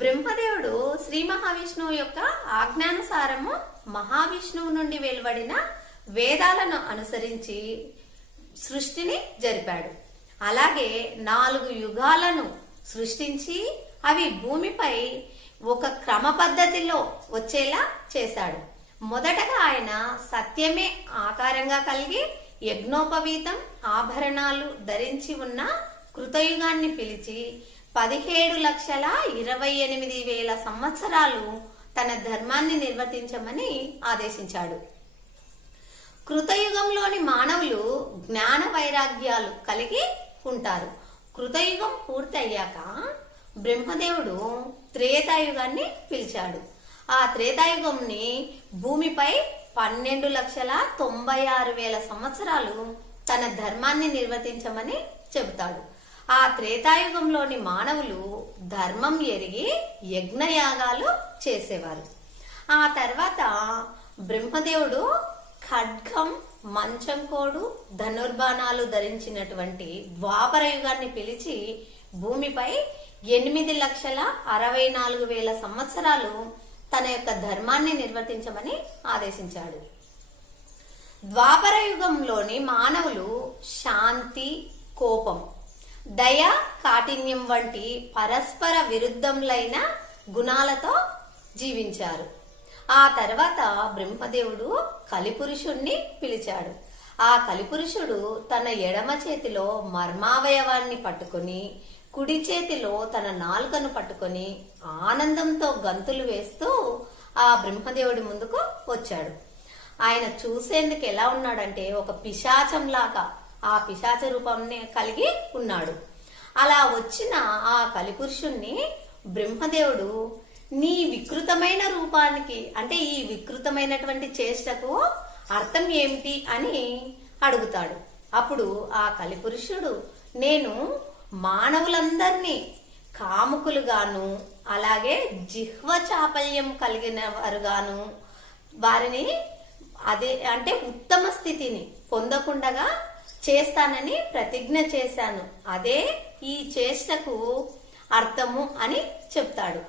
బ్రహ్మదేవుడు శ్రీ మహావిష్ణువు యొక్క ఆజ్ఞానుసారము మహావిష్ణువు నుండి వెలువడిన వేదాలను అనుసరించి సృష్టిని జరిపాడు. అలాగే 4 యుగాలను సృష్టించి అవి భూమిపై ఒక క్రమ పద్ధతిలో వచ్చేలా చేశాడు. మొదటగా ఆయన సత్యమే ఆకారంగా కలిగి యజ్ఞోపవీతం ఆభరణాలు ధరించి ఉన్న కృతయుగాన్ని పిలిచి 17,28,000 సంవత్సరాలు తన ధర్మాన్ని నిర్వర్తించమని ఆదేశించాడు. కృతయుగంలోని మానవులు జ్ఞాన వైరాగ్యాలు కలిగి ఉంటారు. కృతయుగం పూర్తయ్యాక బ్రహ్మదేవుడు త్రేతాయుగాన్ని పిలిచాడు. ఆ త్రేతాయుగంని భూమిపై 12,96,000 సంవత్సరాలు తన ధర్మాన్ని నిర్వర్తించమని చెబుతాడు. ఆ త్రేతాయుగంలోని మానవులు ధర్మం ఎరిగి యజ్ఞయాగాలు చేసేవారు. ఆ తర్వాత బ్రహ్మదేవుడు ఖడ్గం, మంచంకోడు, ధనుర్బాణాలు ధరించినటువంటి ద్వాపర యుగాన్ని పిలిచి భూమిపై 8,64,000 సంవత్సరాలు తన యొక్క ధర్మాన్ని నిర్వర్తించమని ఆదేశించాడు. ద్వాపర యుగంలోని మానవులు శాంతి, కోపం, దయ, కాఠిన్యం వంటి పరస్పర విరుద్ధములైన గుణాలతో జీవించారు. ఆ తర్వాత బ్రహ్మదేవుడు కలిపురుషుణ్ణి పిలిచాడు. ఆ కలిపురుషుడు తన ఎడమ చేతిలో మర్మావయవాన్ని పట్టుకొని కుడి చేతిలో తన నాలుకను పట్టుకొని ఆనందంతో గంతులు వేస్తూ ఆ బ్రహ్మదేవుడి ముందుకు వచ్చాడు. ఆయన చూసేందుకు ఎలా ఉన్నాడంటే ఒక పిశాచంలాగా ఆ పిశాచ రూపాన్ని కలిగి ఉన్నాడు. అలా వచ్చిన ఆ కలిపురుషుణ్ణి బ్రహ్మదేవుడు నీ వికృతమైన రూపానికి అంటే ఈ వికృతమైనటువంటి చేష్టకు అర్థం ఏమిటి అని అడుగుతాడు. అప్పుడు ఆ కలిపురుషుడు నేను మానవులందరినీ కాముకులుగాను అలాగే జిహ్వ చాపల్యం కలిగిన వారుగాను వారిని అదే అంటే ఉత్తమ స్థితిని పొందకుండగా చేస్తానని ప్రతిజ్ఞ చేశాను. అదే ఈ చేష్టకు అర్థము అని చెప్తాడు.